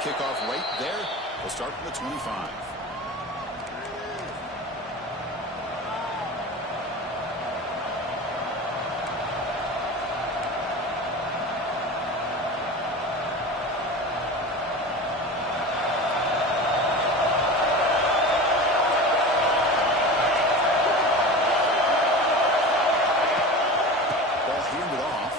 Kickoff right there. We'll start from the 25. Ball handed off.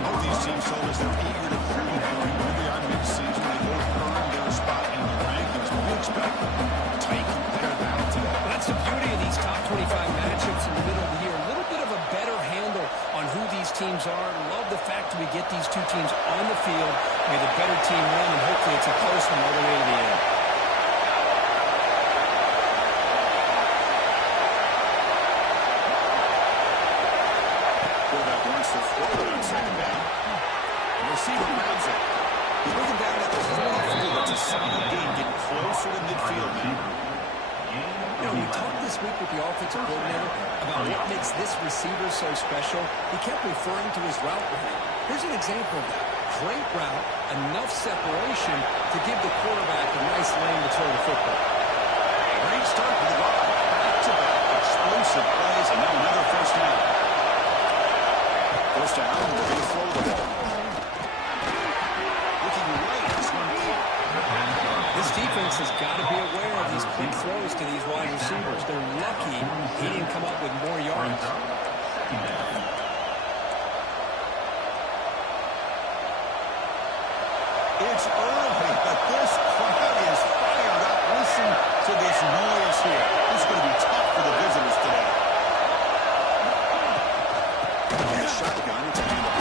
Both these teams told us they're eager to prove it going beyond mid-season. They both earned their spot in the rankings. We expect a tight competitive battle today. Well, that's the beauty of these top 25 matchups in the middle of the year. A little bit of a better handle on who these teams are. Love the fact that we get these two teams on the field. May the better team win, and hopefully it's a close one all the way to the end. Second down. The receiver grabs it. He's looking down at the 44. It's a solid gain, getting closer to midfield now. You know, we talked this week with the offensive coordinator about what makes this receiver so special. He kept referring to his route running. Here's an example of that. Great route, enough separation to give the quarterback a nice lane to throw the football. Great start to the drive. Back-to-back explosive plays, and now another first down. First down, they're going to throw the ball. Looking right, this one caught. This defense has got to be aware of these quick throws to these wide receivers. They're lucky he didn't come up with more yards. It's early, but this crowd is fired up. Listen to this noise here. This is going to be tough for the visitors today. Shotgun, it's a handoff.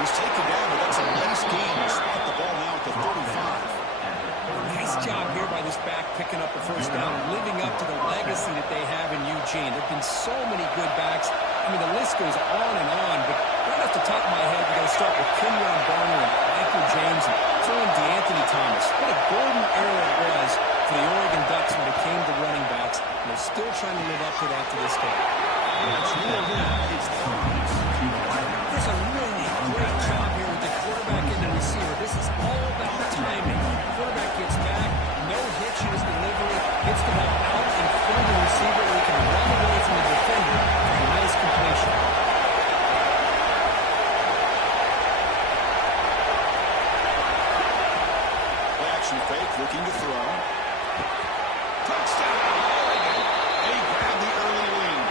He's taken down, but that's a nice gain to spot the ball now at the 35. Nice job here by this back picking up the first down, living up to the legacy that they have in Eugene. There have been so many good backs. I mean, the list goes on and on, but right off the top of my head, you're going to start with Kenyon Barner and Michael James and throw in DeAnthony Thomas. What a golden era it was for the Oregon Ducks when it came to running backs, and they're still trying to live up to that to this day. It's There's a really great job here with the quarterback and the receiver. This is all about timing. The quarterback gets back, no hitch in his delivery, gets the ball out in front of the receiver where he can run away from the defender for a nice completion. Play action fake, looking to throw. Touchdown, Oregon. They grab the early lead.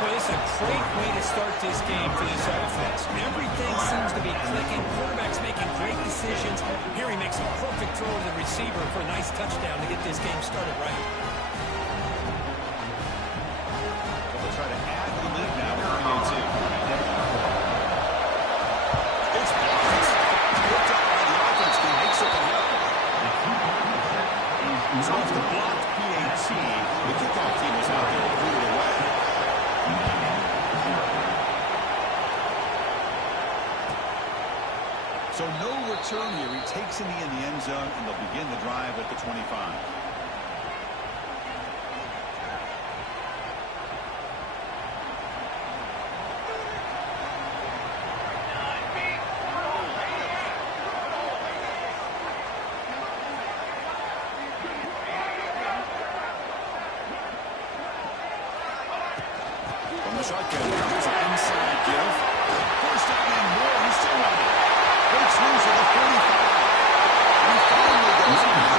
Well, this is a great way to start this game for this offense. Everything seems to be clicking. Quarterback's making great decisions. Here he makes a perfect throw to the receiver for a nice touchdown to get this game started right. They'll try to add to the lead now with 3-2. It's blocked. Picked up by the offense. Can make something happen. So off the blocked PAT, the kickoff team is out there to clear it away. So no return here. He takes in the end zone, and they'll begin the drive at the 25. From the shotgun, here's an inside give. First down and more. He's still on it. Breaks loose at the 45. He finally goes out.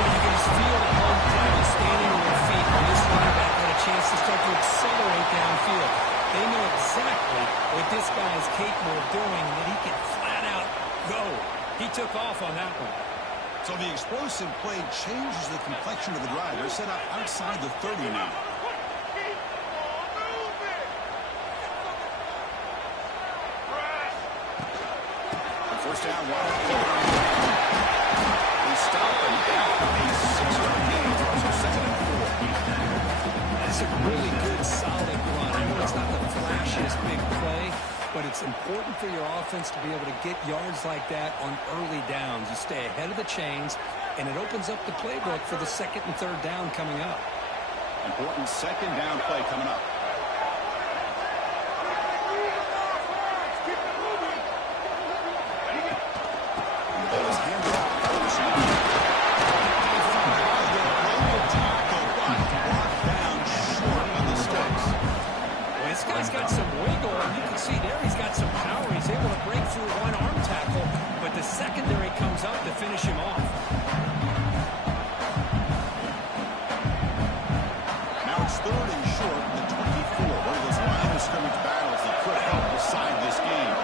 You can just feel the home crowd standing on their feet when this running back had a chance to start to accelerate downfield. They know exactly what this guy is capable of doing, that he can flat out go. He took off on that one. So the explosive play changes the complexion of the drive. They're set up outside the 30 now. First down, wide open. They stop him after a 6-yard gain. Throws a 2nd and 4. That's a really good, solid run. I know it's not the flashiest big play, but it's important for your offense to be able to get yards like that on early downs. You stay ahead of the chains, and it opens up the playbook for the 2nd and 3rd down coming up. Important 2nd down play coming up. This guy's got some wiggle, and you can see there he's got some power. He's able to break through one arm tackle, but the secondary comes up to finish him off. Now it's 3rd and short, the 24. One of those line of scrimmage battles that could help decide this game.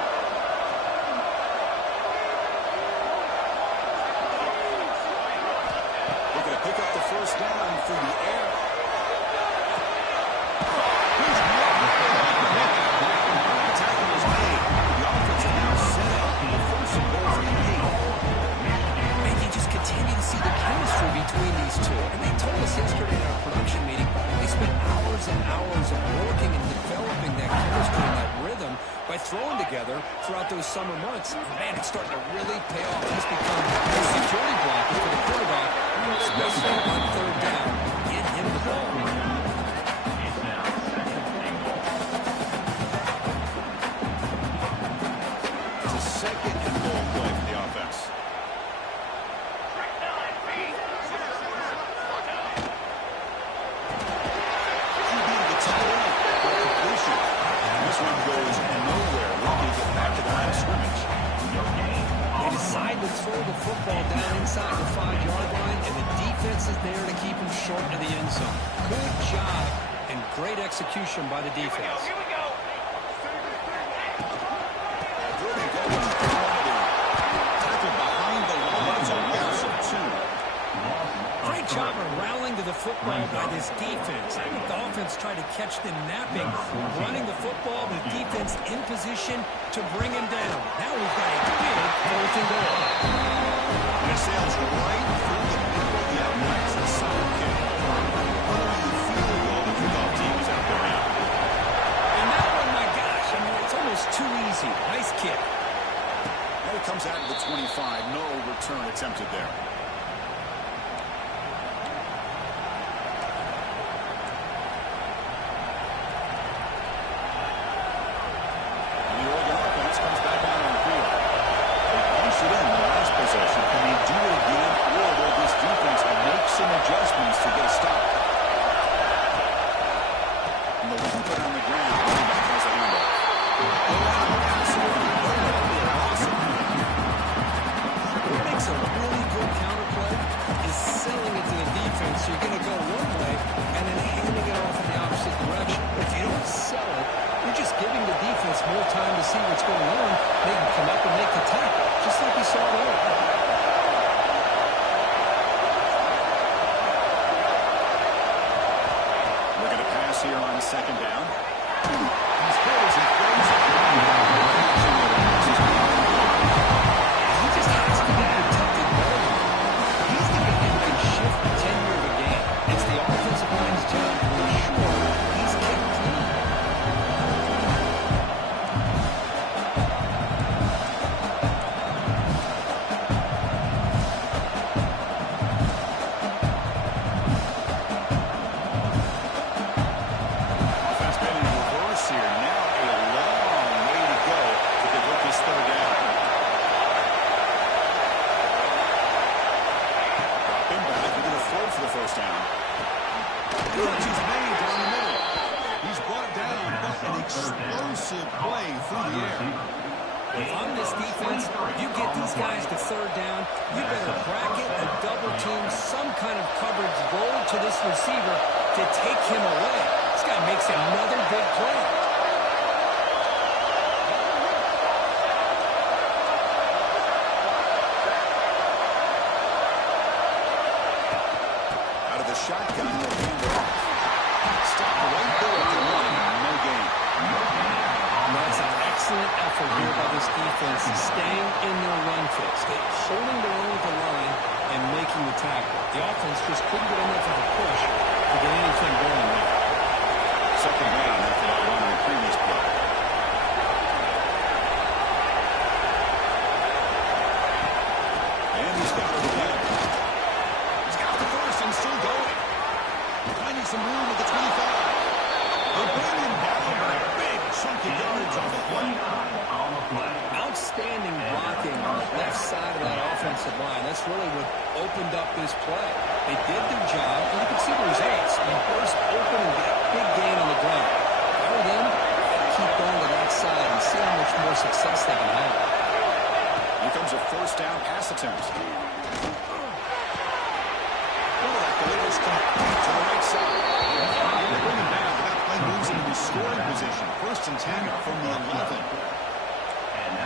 Looking to pick up the 1st down through the air. Between these two. And they told us yesterday in our production meeting, they spent hours and hours of working and developing that chemistry and that rhythm by throwing together throughout those summer months. And man, it's starting to really pay off. He's become a security blocker for the quarterback, especially on 3rd down. Get him the ball. It's a 2nd and goal play for the offense. Throw the football down inside the 5-yard line, and the defense is there to keep him short of the end zone. Good job and great execution by the defense. Here we go. Tackle behind the line. It's a loss of 2. Great job of rallying to the football by this defense. I think the offense tried to catch them napping, running the football, the defense in position to bring him down. Now we've got a big 4th and goal. And it sails right through the middle of the uprights. A solid kick. Only the field goal the kickoff team is out there now. And that one, my gosh, I mean, it's almost too easy. Nice kick. Now it comes out to the 25. No return attempted there. Adjustments to get a stop. And they'll keep it on the ground. Running back has a handoff. What makes a really good counterplay is selling it to the defense. So you're going to go one way and then handing it off in the opposite direction. If you don't sell it, you're just giving the defense more time to see what's going on. They can come up and make the tackle, just like we saw earlier. Here on 2nd down. He's close and throws it. He just has to be protected better. He's the guy who can shift the tenure of a game. It's the offensive line's job to ensure he's kept clean. first down. Catch is made down the middle. He's brought down, but an explosive play through the air. If I'm this defense, you get these guys to third down, you better bracket and double team some kind of coverage roll to this receiver to take him away. This guy makes another big play. Out of the shotgun, they'll hand it off. Stop right there at the line, no gain. That's an excellent effort here by this defense, staying in their run fix, holding their own at the line and making the tackle. The offense just couldn't get enough of a push to get anything going there. Second down after that run in the previous play. And he's got it again. He's got the first and still going. Finding some room at the 25. They bring him down by a big chunk of yardage on the play. Outstanding blocking on the left side of that offensive line. That's really what opened up this play. They did their job, and you can see the results. You burst open and get a big gain on the ground. If I were them, I'd keep going to that side and see how much more success they can have. Here comes a first down pass attempt. Quarterback delivers complete to the right side. They bring him down, but that play moves into the scoring position. First and 10 from the 11.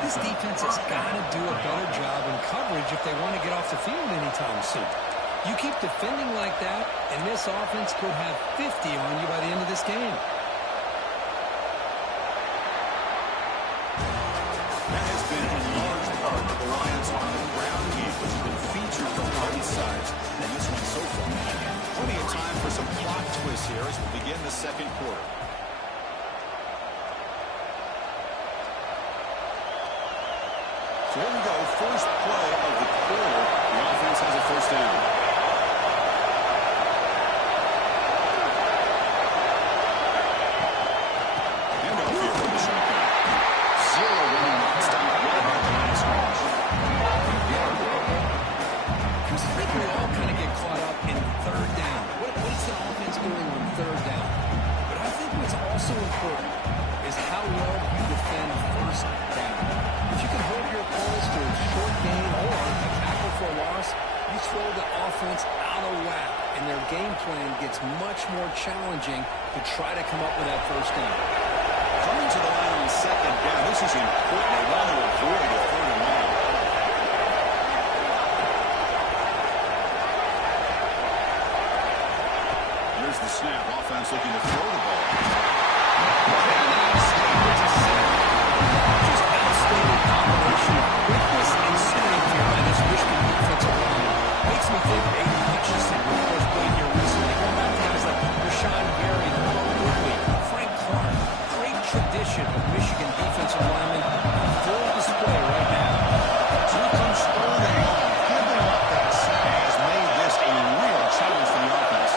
This defense has got to do a better job in coverage if they want to get off the field anytime soon. You keep defending like that, and this offense could have 50 on you by the end of this game. That has been a large part of the Lions on the ground game, which has been featured from both sides in this one so far. Plenty of time for some plot twists here as we begin the second quarter. So here we go, first play of the quarter. The offense has a first down. And off here from the shotgun. Zero running back stop right at the line of scrimmage. I think we all kind of get caught up in third down. What's the offense doing on third down? But I think what's also important is how well you defend first down. If you can hold your opponents to a short gain or a tackle for a loss, you throw the offense out of whack, and their game plan gets much more challenging to try to come up with that first down. Coming to the line on second down, this is important. They want to avoid a third and long. Here's the snap. Offense looking to throw the ball. Just outstanding combination of quickness and strength here by this Michigan defensive line. Makes me think Aiden Hutchinson, who of course played here recently, going back to guys like Rashawn Gary, Lamar Woodley, Frank Clark. Great tradition of Michigan defensive linemen. Full display right now. Here comes third and long. Giving up that sack has made this a real challenge for the offense.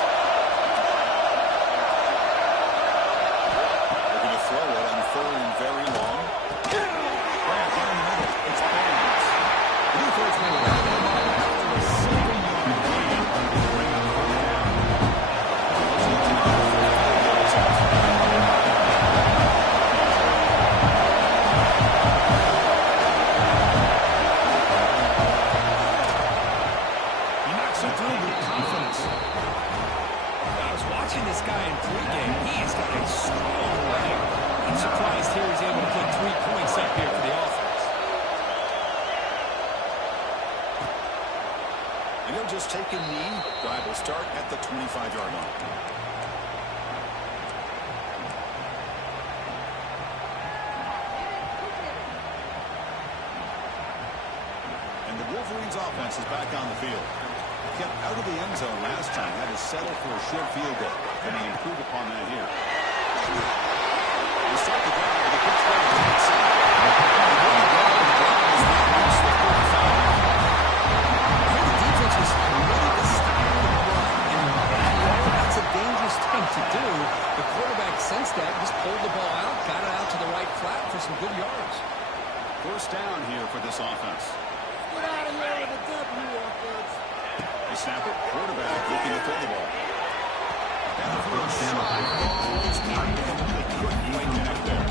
Looking to throw it on third and very long. Grab down the middle. It's Barnes. The defense made a run that ball after a 7-yard gain to bring up third down. He knocks it through with confidence. I was watching this guy in pregame. He has got a strong leg. I'm surprised here he's able to put 3 points up here for the offense. And he'll just take a knee. Drive will start at the 25-yard line. And the Wolverines offense is back on the field. Kept out of the end zone last time. Had to settle for a short field goal. Can he improve upon that here? They start the drive with a quick throw to the outside. The defense was ready to stop the run, and that's a dangerous thing to do. The quarterback sensed that, just pulled the ball out, got it out to the right flat for some good yards. First down here for this offense. Get out of here with the W, offense. They snap Quarterback looking to throw the ball. And the first shot was not incomplete. Couldn't quite connect there.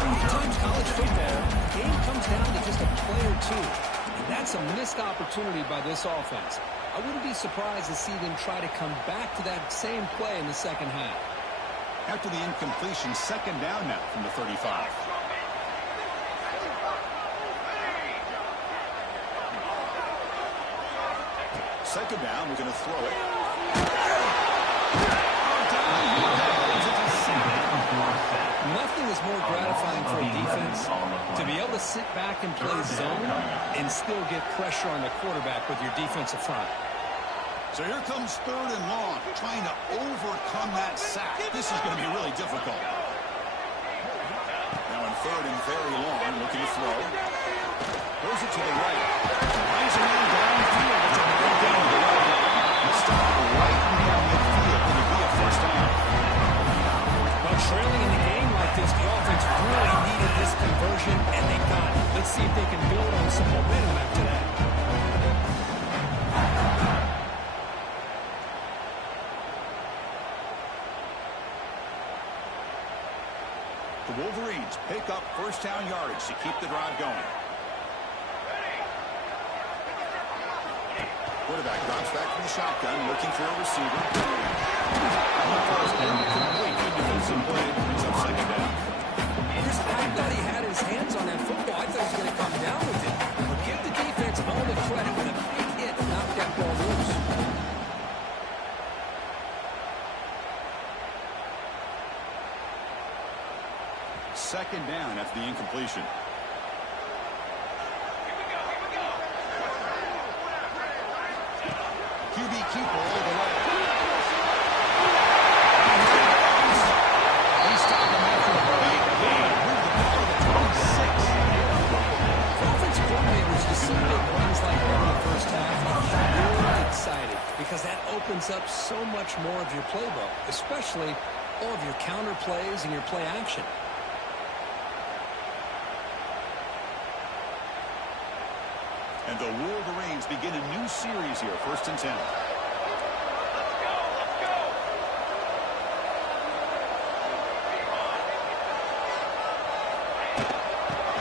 Many times college football, the game comes down to just a play or two. And that's a missed opportunity by this offense. I wouldn't be surprised to see them try to come back to that same play in the second half. After the incompletion, second down now from the 35. Second down, we're going to throw it. Nothing is more gratifying for a defense to be able to sit back and play zone and still get pressure on the quarterback with your defensive front. So here comes third and long, trying to overcome that sack. This is going to be really difficult. Now in third and very long, looking to throw. Throws it to the right. Rising on downfield. It's a big down to the right. Let's stop right near midfield. It'll be a first down. Well, trailing in the game like this, the offense really needed this conversion, and they got it. Let's see if they can build on some momentum after that. The Wolverines pick up first down yardage to keep the drive going. Quarterback drops back from the shotgun, looking for a receiver. First down, complete. Good defensive play. Brings up second down. I thought he had his hands on that football. I thought he was going to come down with it. But give the defense all the credit with a big hit to knock that ball loose. Second down after the incompletion. QB keeper all the way. They stop him after a big gain. Move the ball to the 26. Offensive coordinators disseminate runs like that in the first half. I'm really excited because that opens up so much more of your playbook, especially all of your counter plays and your play action. And the Wolverines begin a new series here, 1st and 10.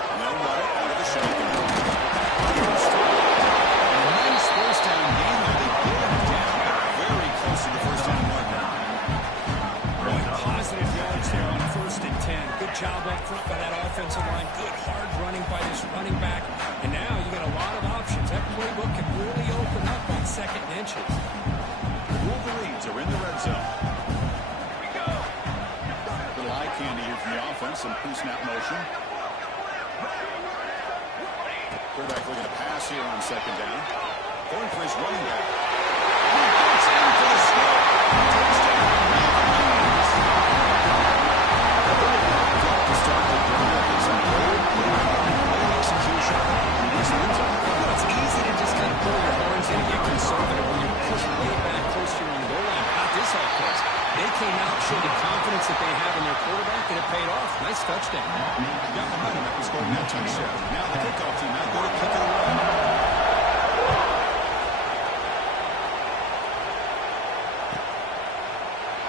And they'll run it out of the shotgun. A nice first down gain there. They get him down very close to the first down marker. Positive yards there on 1st and 10. Good job up front by that offensive line. Good hard running by this running back. And now you got a lot of options. That playbook can really open up on 2nd and inches. The Wolverines are in the red zone. Little eye candy here from the offense. Some pre-snap motion. Quarterback looking to pass here on 2nd down. Going for his running back. He gets in for the score. Touchdown. To start the drive. It's a bold execution. It's easy to just kind of pull your horns in and get conservative when you're pushing way back close to your own goal line. Not this offense. They came out and showed the confidence that they have in their quarterback, and it paid off. Nice touchdown. Got momentum after scoring that touchdown. Now the kickoff team out there to kick it away.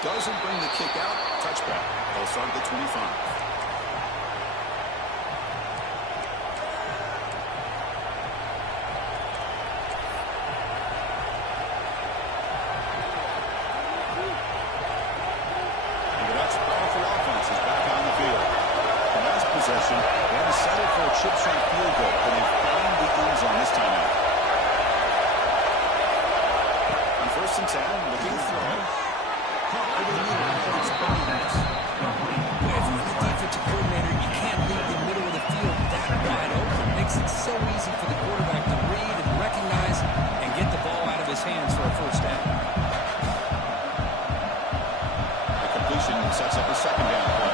Doesn't bring the kick out. Touchback. They'll start at the 25. Possession. They had to settle for a chip shot field goal, but they find the end zone this time out. On 1st and 10, looking to throw. Over the middle. If you're the defensive coordinator, you can't leave the middle of the field that wide open. It makes it so easy for the quarterback to read and recognize and get the ball out of his hands for a first down. The completion sets up a 2nd down play.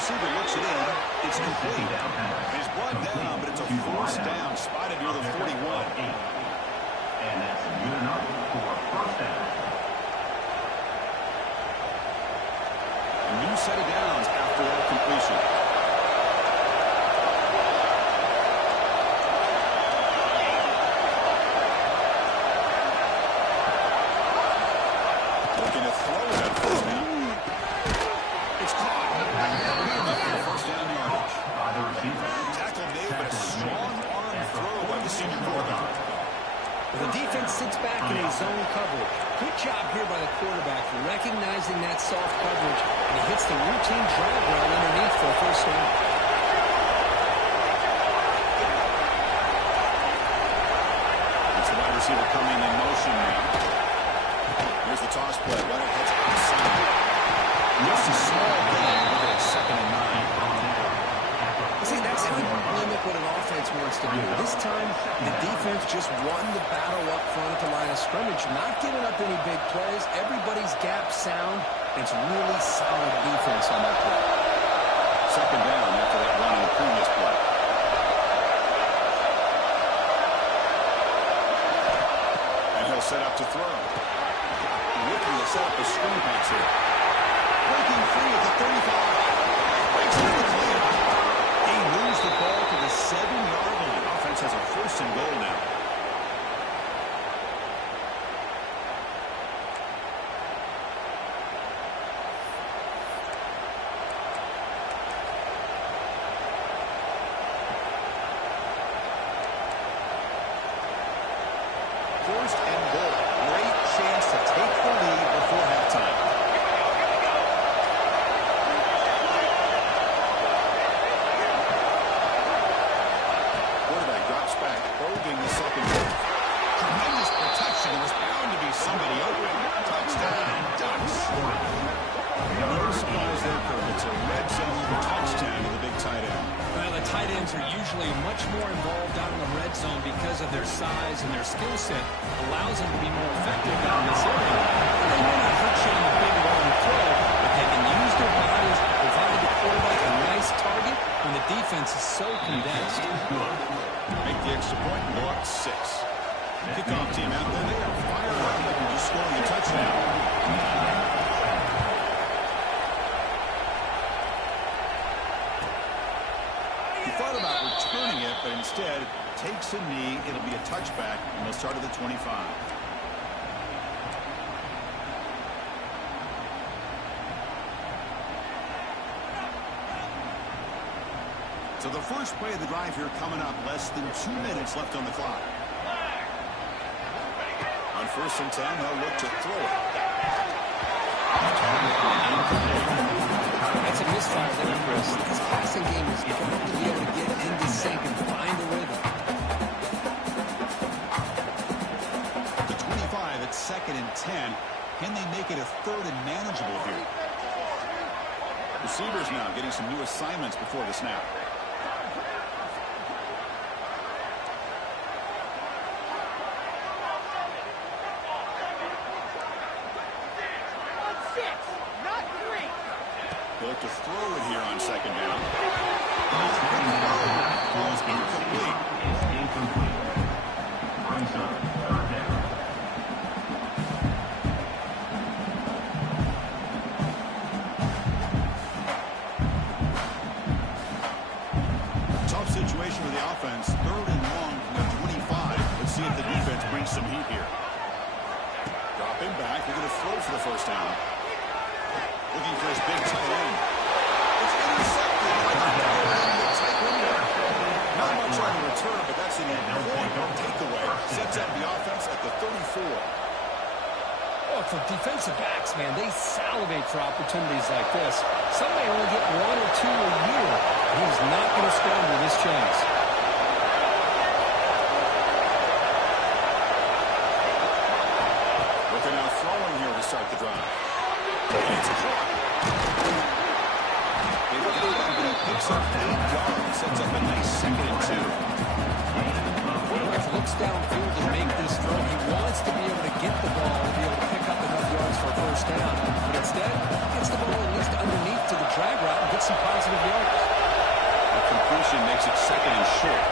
Receiver looks it in. It's complete. He's brought down, but it's a 4th down, spotted near the 41. And that's good enough for 1st down. A new set of downs after that completion. Looking to throw it at first down. It's caught. Enough for first down yardage. Tackle made, but a strong arm throw by the senior quarterback. The defense sits back in a zone coverage. Good job here by the quarterback, recognizing that soft coverage, and he hits the routine drag route underneath for a first down. It's the wide receiver coming in motion now. Here's the toss play. Right ahead outside. Just a small gain. Look at it, 2nd and 9. See, that's how you limit what an offense wants to do. This time, the defense just won the battle up front at the line of scrimmage, not giving up any big plays. Everybody's gap sound. It's really solid defense on that play. 2nd down after that run in the previous play. And he'll set up to throw. Looking to set up a screen pass here. Breaking free at the 35. Breaks through the clear. He moves the ball to the 7-yard line. Offense has a 1st and goal now. First and goal. Great chance to take the lead before halftime. Quarterback drops back, probing the second goal. Tremendous protection. There was bound to be somebody open. Touchdown, Ducks. No surprise there, Kirk. It's a red zone touchdown to the big tight end. Well, the tight ends are usually much more involved out in the red zone because of their size and their skill set. Allows them to be more effective down in this area. They may not hurt you on the big long throw, but they can use their bodies, provide the quarterback a nice target when the defense is so condensed. Make the extra point and go up 6. Kickoff team out there. They are fired up looking to scoring a touchdown. He thought about returning it, but instead takes a knee. It'll be a touchback, and they'll start at the 25. So the first play of the drive here coming up. Less than 2 minutes left on the clock. On 1st and 10, they'll look to throw it. That's a misfire there, Chris. This passing game is going to be able to get into sync and find a rhythm. The 25 at 2nd and 10. Can they make it a 3rd and manageable here? Receivers now getting some new assignments before the snap. They'll look to throw it here on 2nd down. Ball's incomplete. Tough situation for the offense. 3rd and long from the 25. Let's see if the defense brings some heat here. Dropping back. They're going to throw for the 1st down. Looking for his big tight end. It's intercepted. Not much on the return, but that's an important takeaway. Sets up the offense at the 34. Oh, for defensive backs, man, they salivate for opportunities like this. Some may only get 1 or 2 a year. He's not going to squander this chance. Looking out throwing here to start the drive. It's caught. They've got him, but he picks up 8 yards. Sets up a nice 2nd and 2. Quarterback looks downfield to make this throw. He wants to be able to get the ball and be able to pick up enough yards for a 1st down. But instead, gets the ball at least underneath to the drag route and gets some positive yards. The completion makes it 2nd and short.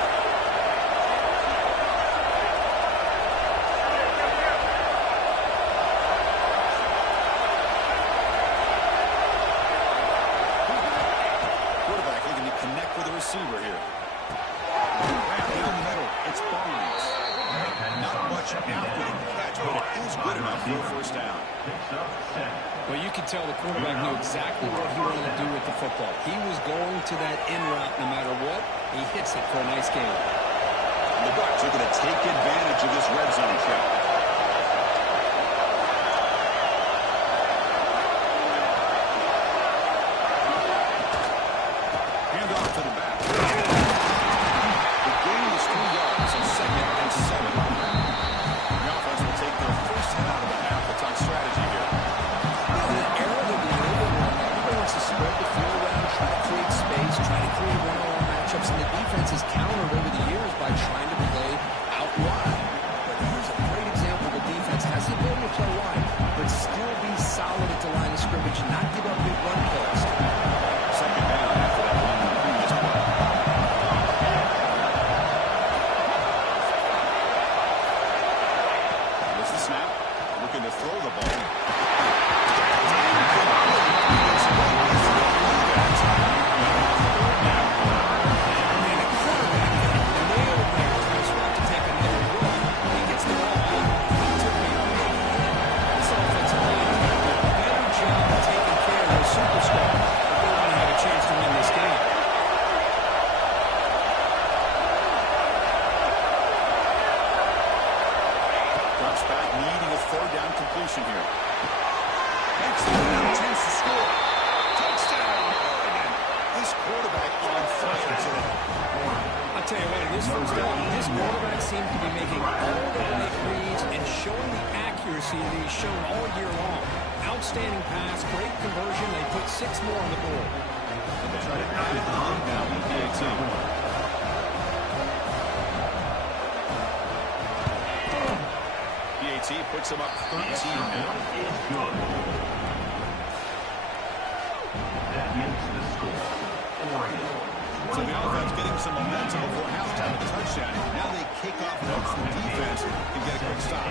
tell the quarterback knew exactly what he wanted to do with the football. He was going to that in route no matter what. He hits it for a nice game. The Bucs are going to take advantage of this red zone trap. Hand off to the back. The gain is 3 yards, so 2nd and 7. The offense will take their first head out of the half. Let's talk strategy here. In the era that we live in, everybody wants to spread the field around, try to create space, try to create one-on-one matchups, and the defense has countered over the years by trying to play out wide. But here's a great example. The defense has the ability to play wide, but still be solid at the line of scrimmage, not give up big run plays. 2nd down after that run in the previous play. There's the snap. Looking to throw the ball. Completion here. Makes the chance to score. Touchdown, Oregon. This quarterback on fire today. I'll tell you what, in this first down, this quarterback seems to be making all the right reads and showing the accuracy that he's shown all year long. Outstanding pass, great conversion. They put 6 more on the board. And they try to add it on now with the 18. Puts him up 13 now. So the offense getting some momentum before halftime with a touchdown. Now they kick off and hope the defense can get a quick stop.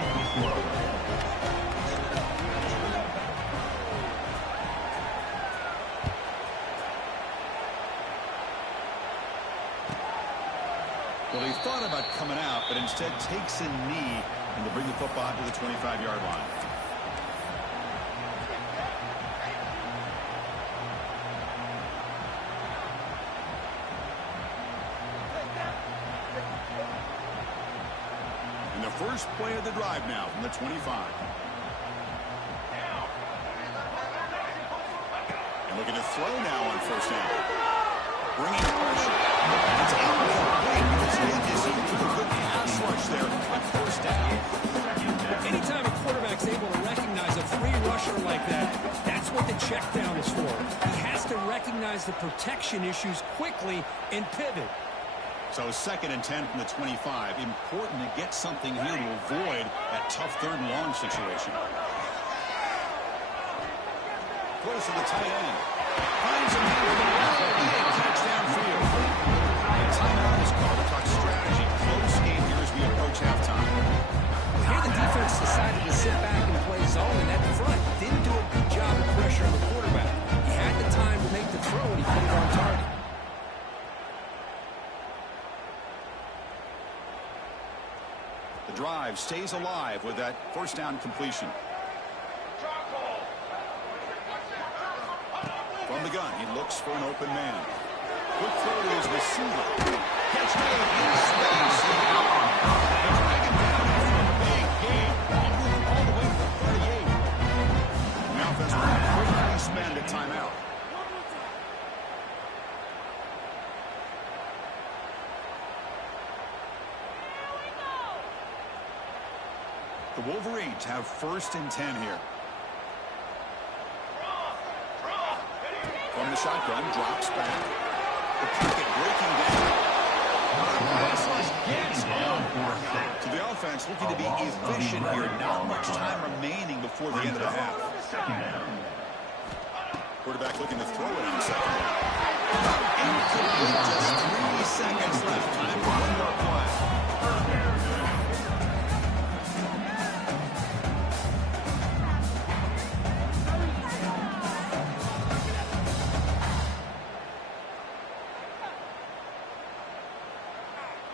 Well, he thought about coming out, but instead takes a knee and to bring the football to the 25-yard line. And the first play of the drive now from the 25. And looking to throw now on first down. Bringing pressure. It's incomplete because they just took a good pass rush there on first down. Anytime a quarterback's able to recognize a free rusher like that, that's what the check down is for. He has to recognize the protection issues quickly and pivot. So 2nd and 10 from the 25. Important to get something here to avoid that tough 3rd and long situation. Close to the tight end. Finds him here with the ball. Touchdown field. Timeout is called to talk strategy. Close game here as we approach halftime. Here the defense decided to sit back and play zone, and at the front didn't do a good job of pressuring the quarterback. He had the time to make the throw, and he put it on target. The drive stays alive with that first down completion. From the gun, he looks for an open man. Quick throw to his receiver. Catch made in space. Dragging down after a big gain. All the way to the 38. The offense will quickly spend a timeout. The Wolverines have 1st and 10 here. From the shotgun, drops back. The pocket breaking down. So the offense looking to be efficient here. Not much time remaining before the end of the half. Quarterback looking to throw it on 2nd down. Incomplete. Just 3 seconds left. Time for one more play.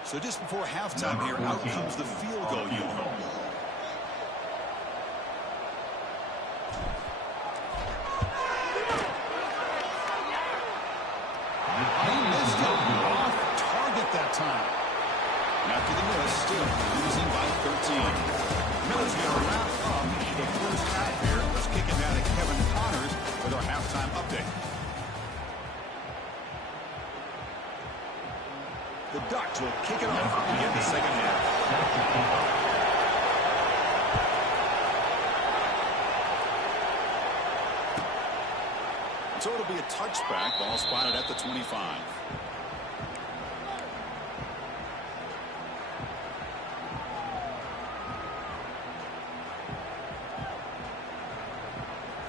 So just before halftime here, out comes the field goal unit. halftime update. The Ducks will kick it off to begin the second half. So it'll be a touchback. Ball spotted at the 25.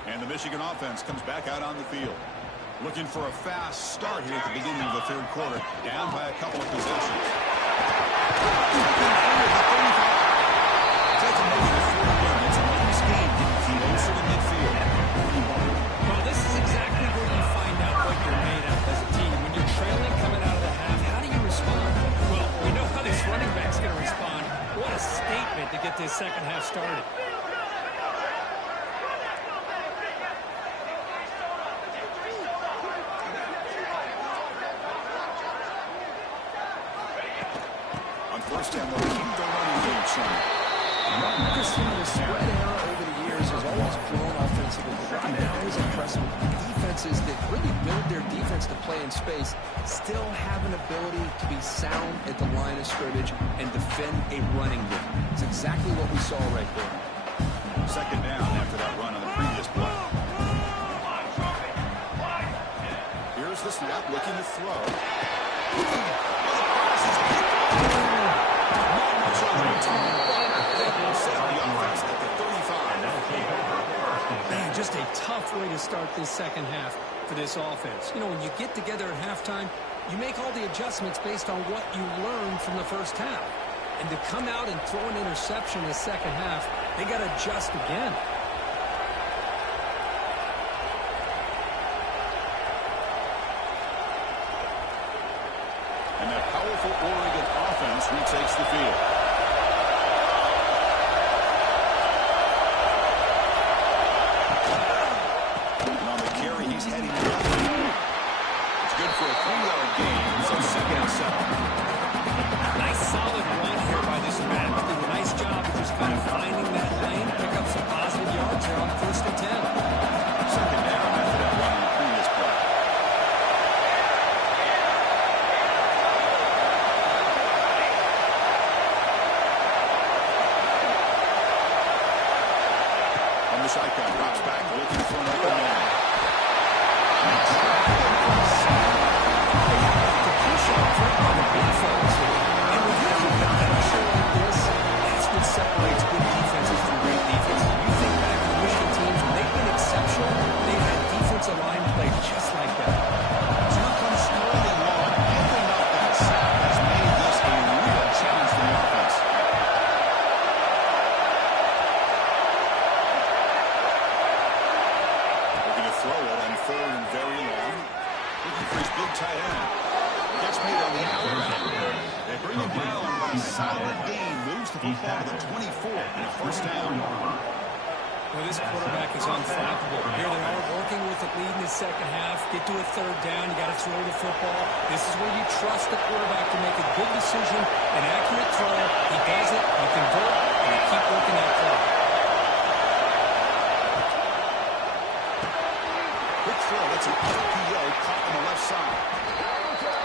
And the Michigan offense comes back out on the field. Looking for a fast start here at the beginning of the third quarter. Down by a couple of possessions. Taking over the 41. It's a nice game getting closer to midfield. Well, this is exactly where you find out what you're made of as a team. When you're trailing coming out of the half, how do you respond? Well, we know how this running back's going to respond. What a statement to get this second half started. First down, they'll keep the running game trying. The spread era over the years has always flown offensively. But right now is impressive. Defenses that really build their defense to play in space still have an ability to be sound at the line of scrimmage and defend a running game. It's exactly what we saw right there. Second down after that run on the previous play. Here's the snap, looking to throw. Man, just a tough way to start this second half for this offense. You know, when you get together at halftime, you make all the adjustments based on what you learned from the first half. And to come out and throw an interception in the second half, they got to adjust again. And that powerful Oregon offense retakes the field. And on the carry, he's heading left. It's good for a 3-yard gain, so second and 7. Nice solid run here by this man. Did a nice job of just kind of finding that lane, pick up some positive yards here on first and 10. Second down after that run on the previous play. On the shotgun, drops back, looking for an open man. Separates good defenses from great defenses. You think back to the Michigan teams, when they've been exceptional, they've had defensive line play just like that. It's not come slowly long. Giving up that sack has made this a real challenge for the offense. Looking to throw it on third and very long. Looking for his big tight end. Gets made on the outroute. They bring him down by a solid gain. Moves the football to the 24 and a first down. Well, this quarterback is unflappable. Here they are working with the lead in the second half. Get to a third down. You got to throw the football. This is where you trust the quarterback to make a good decision, an accurate throw. He does it, you convert, and you keep working that clock. Quick throw. That's an RPO caught on the left side.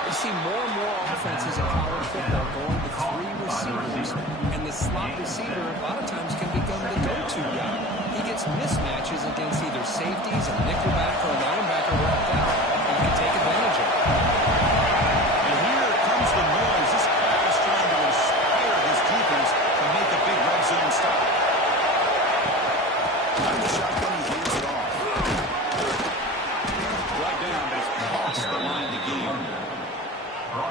You see more and more offenses in college football going to 3 receivers, and the slot receiver a lot of times can become the go-to guy. He gets mismatches against either safeties, a nickelback, or a linebacker wrapped out, and you can take advantage of it. And here comes the noise. This guy is trying to inspire his defense to make a big red zone stop. Out of the shotgun, he hands it off. Brought down, but it's across the line to gain.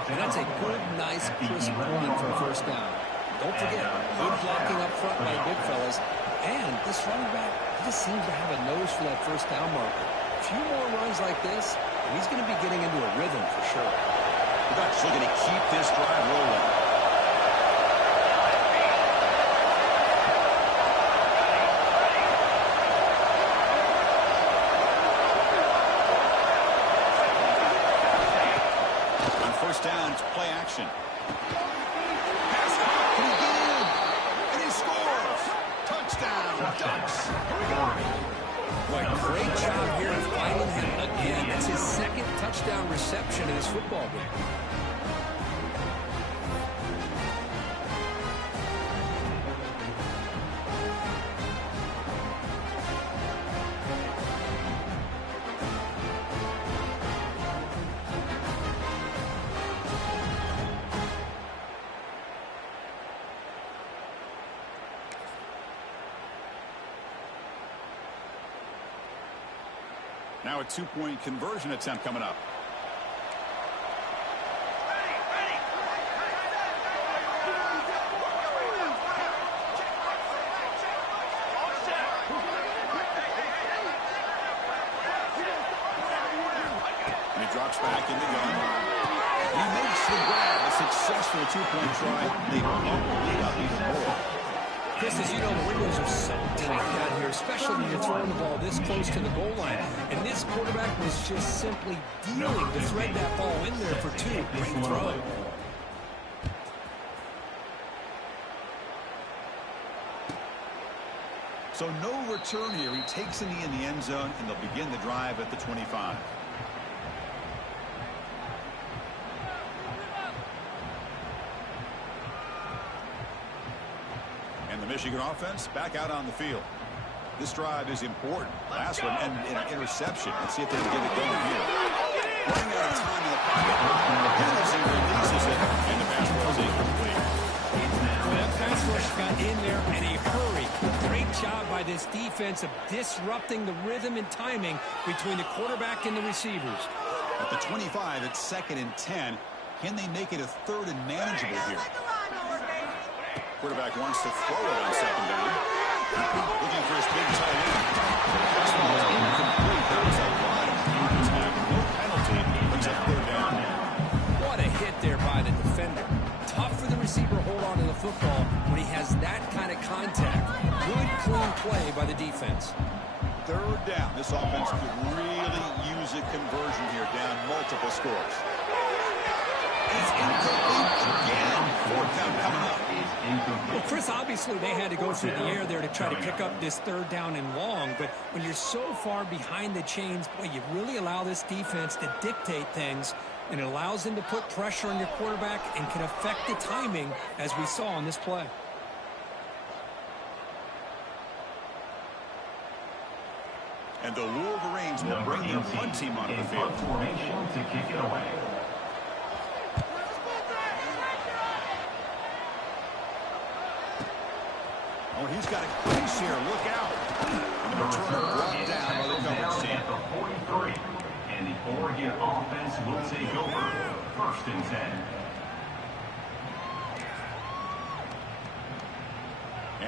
And that's a good, nice, crisp run for a first down. Don't forget, good blocking up front by big fellas. And this running back, he just seems to have a nose for that first down marker. A few more runs like this, and he's going to be getting into a rhythm for sure. The Ducks looking to keep this drive rolling. On first down, it's play action. Pass caught. Can he get in? And he scores. Touchdown, Ducks. Boy, great job here of finding him down reception in this football game. Now a two-point conversion attempt coming up. And he drops back in the gun. He makes the grab. A successful two-point try. They bump the lead up even more. Chris, as you know, the windows are so tight down here, especially when you're throwing the ball this close to the goal line. And this quarterback was just simply dealing to thread that ball in there for two. Great throw. So no return here. He takes a knee in the end zone, and they'll begin the drive at the 25. Michigan offense back out on the field. This drive is important. Last one and an interception. Let's see if they can get it going here. Running out of time in the pocket. Henderson releases it, and the pass ball is incomplete. That pass rush got in there in a hurry. Great job by this defense of disrupting the rhythm and timing between the quarterback and the receivers. At the 25, it's 2nd and 10. Can they make it a 3rd and manageable here? Quarterback wants to throw it on 2nd down. Looking for his big tight end. Pass ball is incomplete. That was a lot of contact. No penalty. Brings up 3rd down. What a hit there by the defender. Tough for the receiver to hold on to the football when he has that kind of contact. Good, clean play by the defense. 3rd down. This offense could really use a conversion here, down multiple scores. It's incomplete again. 4th down coming up. Well, Chris, obviously they had to go through the air there to try to pick up this 3rd down and long, but when you're so far behind the chains, boy, you really allow this defense to dictate things, and it allows them to put pressure on your quarterback and can affect the timing, as we saw on this play. And the Wolverines will bring their punt team onto the field. To kick it away. Oh, he's got a crease here. Look out. And the returner brought down by the coverage team. At the 43. And the Oregon offense will take over. 1st and 10.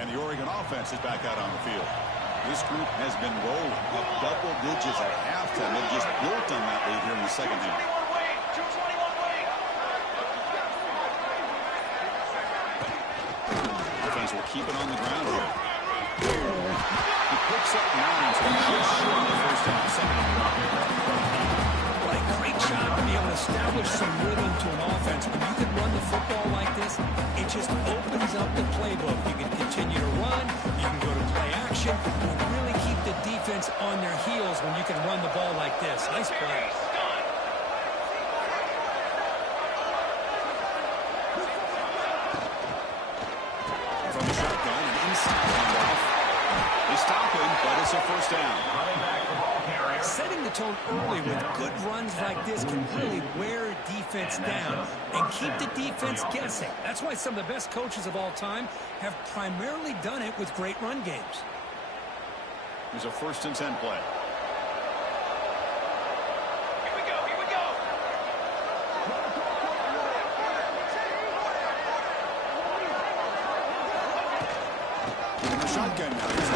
And the Oregon offense is back out on the field. This group has been rolling up double digits at halftime. They've just built on that lead here in the 2nd half. Offense will keep it on the ground here. He picks up 9, so he's just short of the 1st down. 2nd and 1. What a great job to be able to establish some rhythm to an offense. When you can run the football like this, it just opens up the playbook. You can continue to run, you can go to play action, and really keep the defense on their heels when you can run the ball like this. Nice play. From the shotgun and inside handoff. They stop him, but it's a 1st down. Setting the tone early with good runs like this can really wear a defense down and keep the defense guessing. That's why some of the best coaches of all time have primarily done it with great run games. Here's a 1st and 10 play. Here we go. In the shotgun now. He's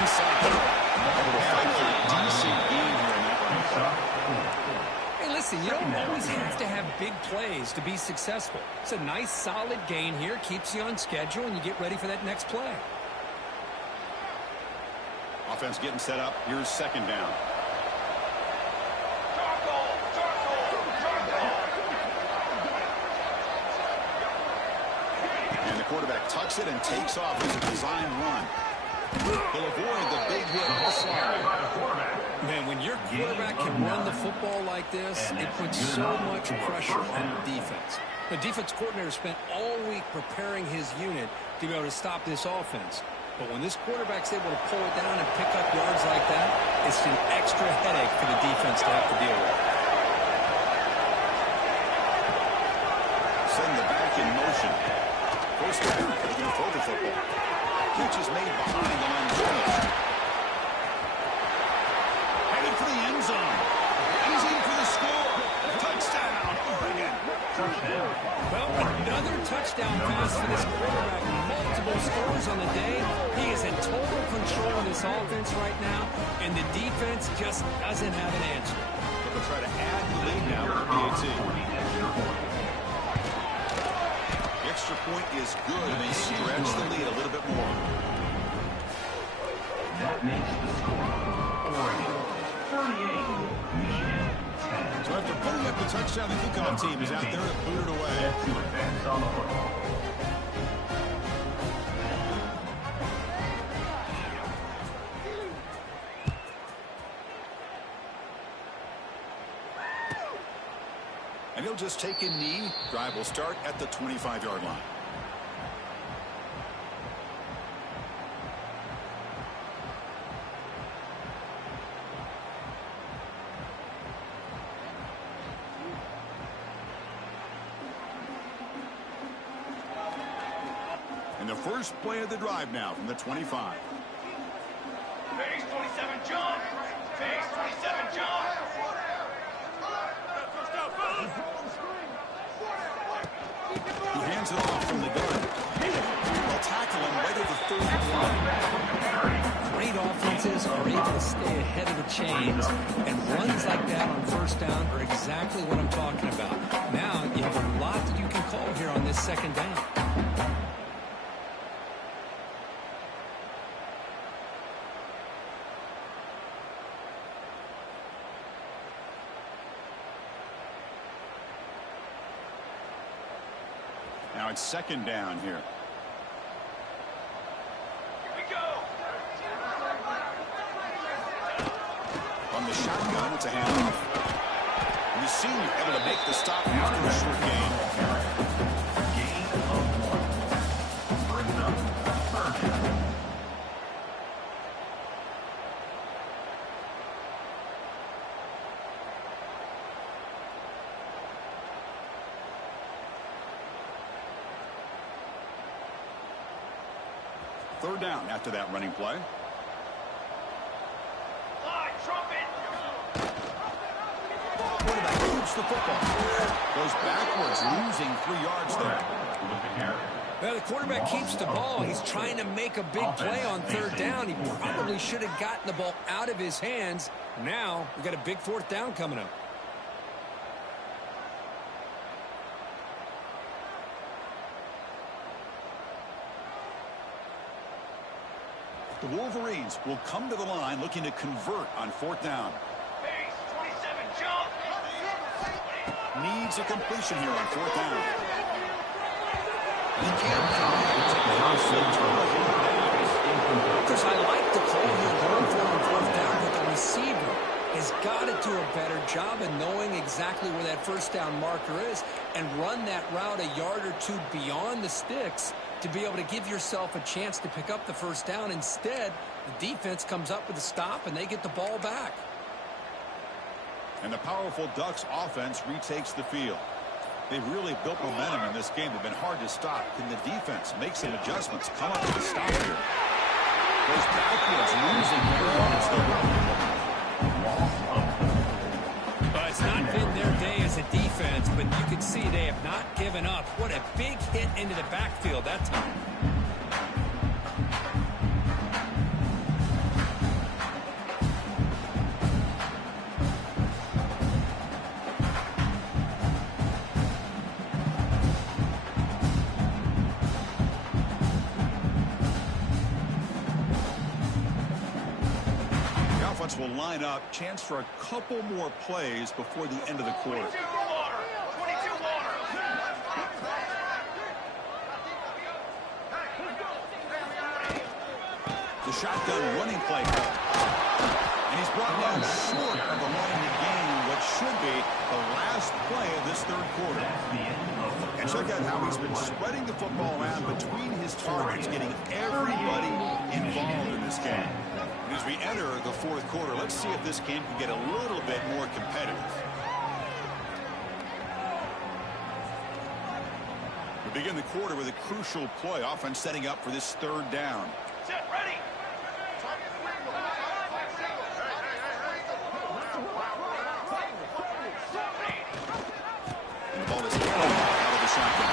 inside. Decent game here in that one. Hey, listen, you don't always have to have big plays to be successful. It's a nice, solid gain here. Keeps you on schedule, and you get ready for that next play. Offense getting set up. Here's 2nd down. And the quarterback tucks it and takes off. It's a design run. He'll avoid the big hit on the slide. Man, when your quarterback can run the football like this, it puts so much pressure on the defense. The defense coordinator spent all week preparing his unit to be able to stop this offense. But when this quarterback's able to pull it down and pick up yards like that, it's an extra headache for the defense to have to deal with. Send the back in motion. First down, looking to throw the football. Catch is made behind the line of scrimmage. Headed for the end zone. He's in for the score. Touchdown, Oregon. Touchdown. Well, another touchdown pass for this quarterback. Multiple scores on the day. He is in total control of this offense right now, and the defense just doesn't have an answer. They'll try to add the lead now with the PAT. The extra point is good, and they stretch the lead a little bit more. That makes the score Oregon 38, Michigan 10. So after putting up the touchdown, the kickoff team is out there to boot it away. Set to advance on the football. And he'll just take a knee. Drive will start at the 25-yard line. And the first play of the drive now from the 25. Phase 27, John. Phase 27, John. He hands it off from the gun. They'll tackle him right at the 30. Great offenses are able to stay ahead of the chains, and runs like that on first down are exactly what I'm talking about. Now you have a lot that you can call here on this second down. Now it's second down here. Here we go. On the shotgun, it's a handoff. And the senior able to make the stop after a short gain. Gain of 1. Brings up third down. Third down after that running play. Line, trumpet. Quarterback keeps the football. Goes backwards, losing 3 yards there. With the carry. Well, the quarterback keeps the ball. He's trying to make a big play on third down. He probably should have gotten the ball out of his hands. Now we've got a big fourth down coming up. The Wolverines will come to the line looking to convert on fourth down. Phase 27, John. Needs a completion here on fourth down. He can't connect. Because I like the call here going for on fourth down, but the receiver has got to do a better job of knowing exactly where that first down marker is and run that route a yard or two beyond the sticks to be able to give yourself a chance to pick up the first down. Instead, the defense comes up with a stop and they get the ball back. And the powerful Ducks offense retakes the field. They've really built momentum in this game. They've been hard to stop. Can the defense make some adjustments? Come up with a stop here. Goes backwards, losing It's not been their day as a defense, but you can see they have not given up. What a big hit into the backfield that time. Will line up. Chance for a couple more plays before the end of the quarter. 22 water. 22 water. The shotgun running play. And He's brought down short of the line to gain what should be the last play of this third quarter. And check out how he's been spreading the football around between his targets, getting everybody involved in this game. And as we enter the fourth quarter, let's see if this game can get a little bit more competitive. We begin the quarter with a crucial play. Offense setting up for this third down. Set, ready. And the ball is out of the shotgun.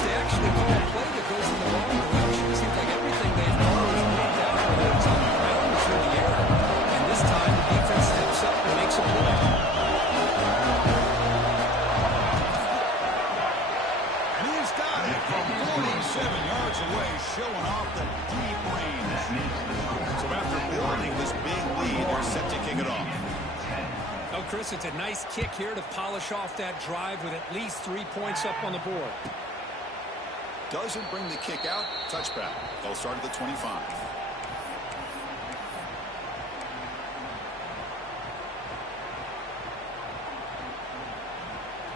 They actually call a play that goes in the wrong direction. It seems like everything they've called is worked out, whether it's on the ground or through the air. And this time, the defense steps up and makes a play. And he's got it from 47 yards away, showing off the deep range. So after building this big lead, they're set to kick it off. Oh, Chris, it's a nice kick here to polish off that drive with at least 3 points up on the board. Doesn't bring the kick out. Touchback. They'll start at the 25.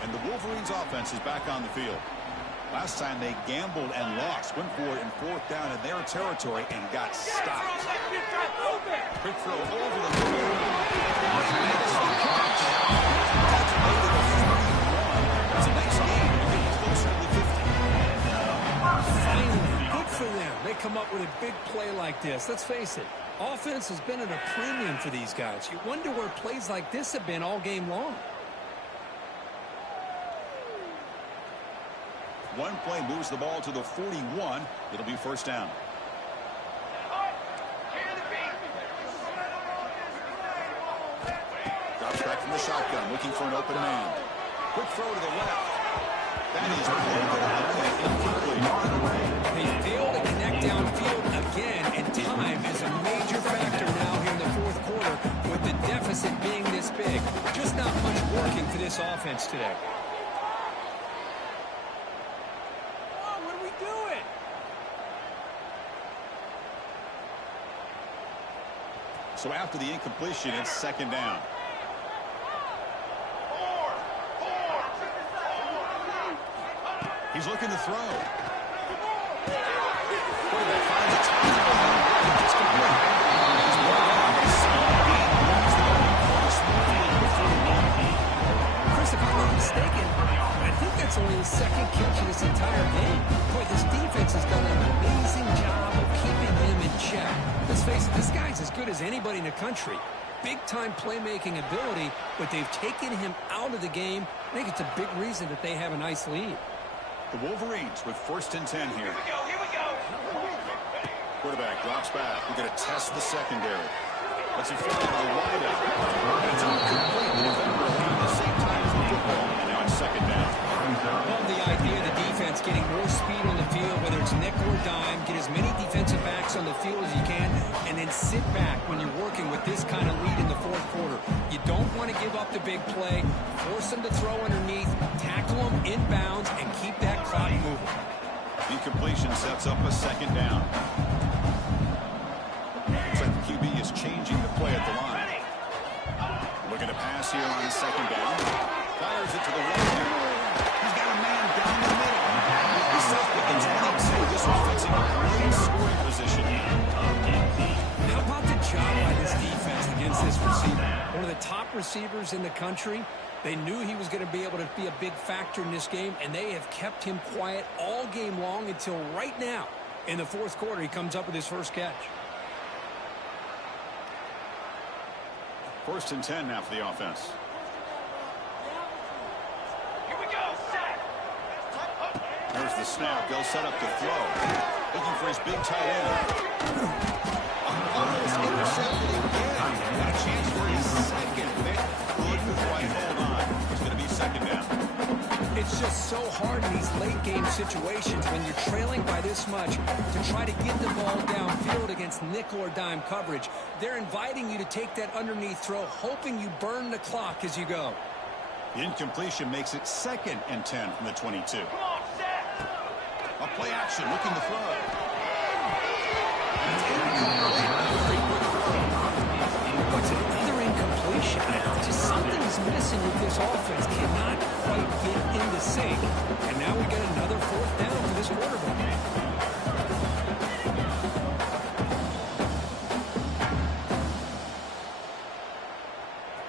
And the Wolverines offense is back on the field. Last time they gambled and lost. Went for it in fourth down in their territory and got stopped. Quick throw over the field. That's a nice game. They're getting closer to the 50. Finally, good for them. They come up with a big play like this. Let's face it, offense has been at a premium for these guys. You wonder where plays like this have been all game long. One play moves the ball to the 41. It'll be first down. Drops back from the shotgun, looking for an open man. Quick throw to the left. That is incomplete. They fail to connect downfield again, and time is a major factor now here in the fourth quarter with the deficit being this big. Just not much working for this offense today. Oh, what are we doing? So after the incompletion, it's second down. He's looking to throw. Quarterback finds a target. Just complete. He's brought out by speed. Chris, if I'm not mistaken, I think that's only his second catch in this entire game. Boy, this defense has done an amazing job of keeping him in check. Let's face it, this guy's as good as anybody in the country. Big-time playmaking ability, but they've taken him out of the game. I think it's a big reason that they have a nice lead. The Wolverines with first and 10 here. Here we go. Quarterback drops back. We're going to test the secondary. Let's see fly to the wideout. It's incomplete. The defender around the same time as the football. And now it's second down. Love the idea of the defense getting more speed on the field, whether it's nickel or dime, get as many defensive backs on the field as you can, and then sit back when you're working with this kind of lead in the fourth quarter. You don't want to give up the big play, force them to throw underneath, tackle them inbounds, and keep that clock moving. Incompletion sets up a second down. Looks like the QB is changing the play at the line. Looking to pass here on second down. Fires it to the right. He's got a man down the middle. He's set with the 22. This one puts him in great scoring position. How about the job by this defense against this receiver? One of the top receivers in the country. They knew he was going to be able to be a big factor in this game, and they have kept him quiet all game long until right now. In the fourth quarter, he comes up with his first catch. First and 10 now for the offense. Here we go. Set. There's the snap. They'll set up the throw. Looking for his big tight end. Almost intercepted again. Got a chance for his second. Couldn't quite hold on. It's going to be second down. It's just so hard in these late-game situations when you're trailing by this much to try to get the ball downfield against nickel or dime coverage. They're inviting you to take that underneath throw, hoping you burn the clock as you go. The incompletion makes it second and 10 from the 22. Come on, set. A play action, looking to throw. What's another incompletion? Just something's missing with this offense. Cannot quite get into sync. And now we get another fourth down for this quarterback.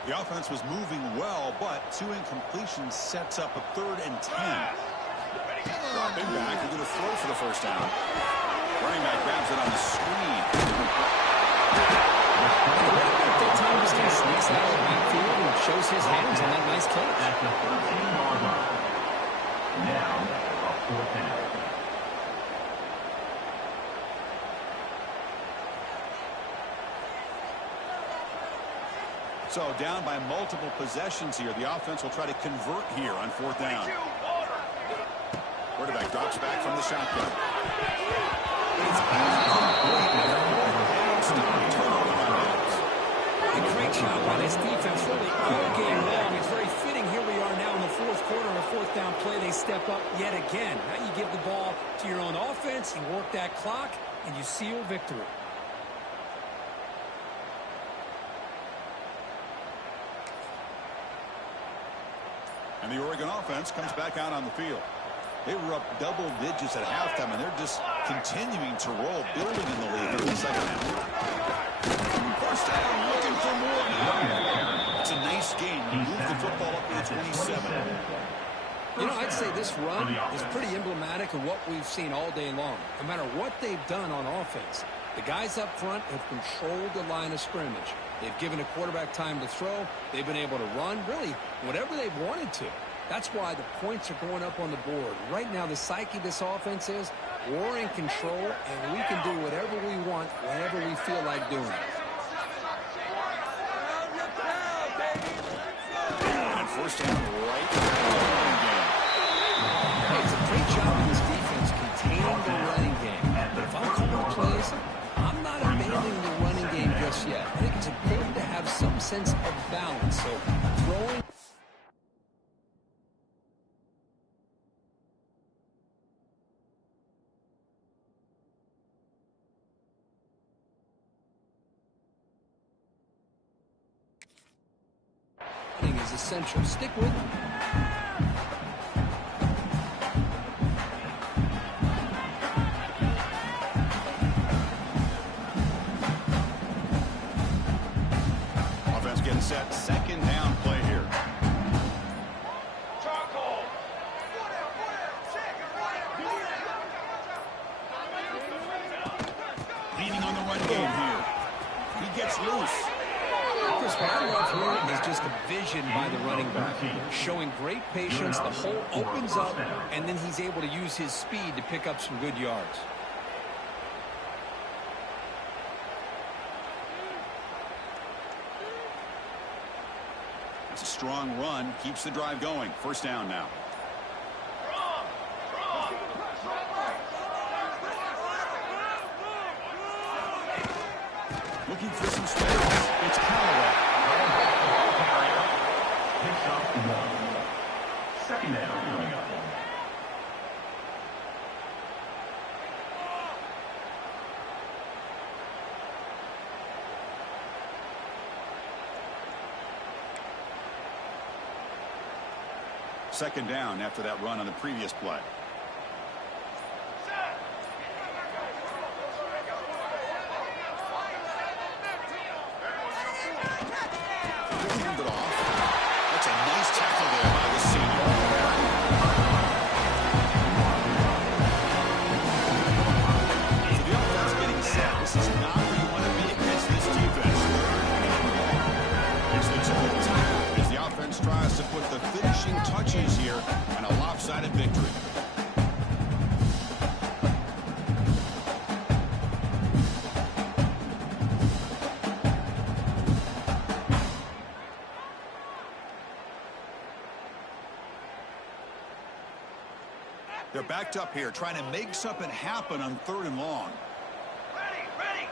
The offense was moving well, but 2 incompletions sets up a 3rd and 10. Dropping back, we're going to throw for the first down. Running back grabs it on the screen. That time just kind of sneaks out of the backfield and shows his hands on that nice catch. At the 13-yard line. Now, a fourth down. So down by multiple possessions here. The offense will try to convert here on 4th down. Quarterback drops back from the shotgun. A great job by this defense really all game long. It's very fitting. Here we are now in the 4th quarter, a 4th down play. They step up yet again. Now you give the ball to your own offense, you work that clock, and you seal victory. And the Oregon offense comes back out on the field. They were up double digits at halftime, and they're just continuing to roll, building in the lead in the second half. First down, looking for more now. It's a nice game. Move the football up to the 27. You know, I'd say this run is pretty emblematic of what we've seen all day long. No matter what they've done on offense, the guys up front have controlled the line of scrimmage. They've given a quarterback time to throw. They've been able to run, really, whatever they've wanted to. That's why the points are going up on the board. Right now, the psyche of this offense is we're in control, and we can do whatever we want, whenever we feel like doing it. And first down right in the running game. Hey, it's a great job of this defense containing the running game. But if I'm calling plays, I'm not abandoning the running game just yet. I think it's important to have some sense of balance. So throwing. Is essential. Stick with it. Offense getting set. Second down play here. Charcoal. Leading on the run game here. He gets loose. What I love here is just the vision by the running back. Showing great patience, the hole opens up, and then he's able to use his speed to pick up some good yards. It's a strong run. Keeps the drive going. First down now. Looking for some space. It's Callaway. Picks up 1. Second down coming up. Second down after that run on the previous play. That's a nice tackle there by the senior. So the offense getting set. This is not where you want to be against this defense. It's the total time as the offense tries to put the finishing touches here and a lopsided victory. They're backed up here, trying to make something happen on 3rd and long. Ready, ready.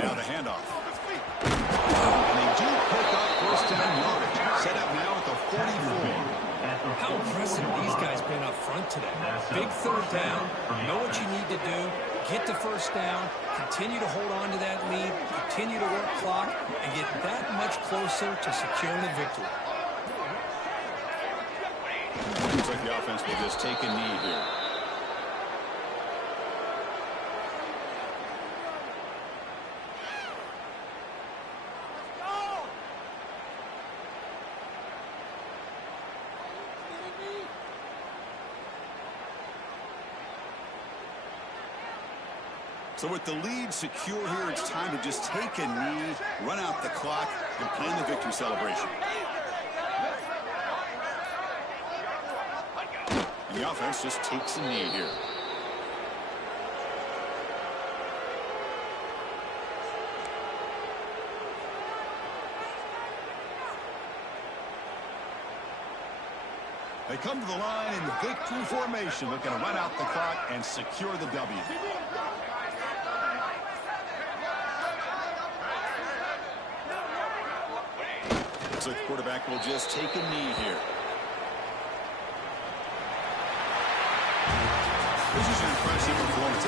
Now the handoff. get the first down, continue to hold on to that lead, continue to work clock, and get that much closer to securing a victory. Looks like the offense will just take a knee here. So with the lead secure here, it's time to just take a knee, run out the clock, and plan the victory celebration. And the offense just takes a knee here. They come to the line in the victory formation, looking to run out the clock and secure the W. Looks like the quarterback will just take a knee here. This is an impressive performance.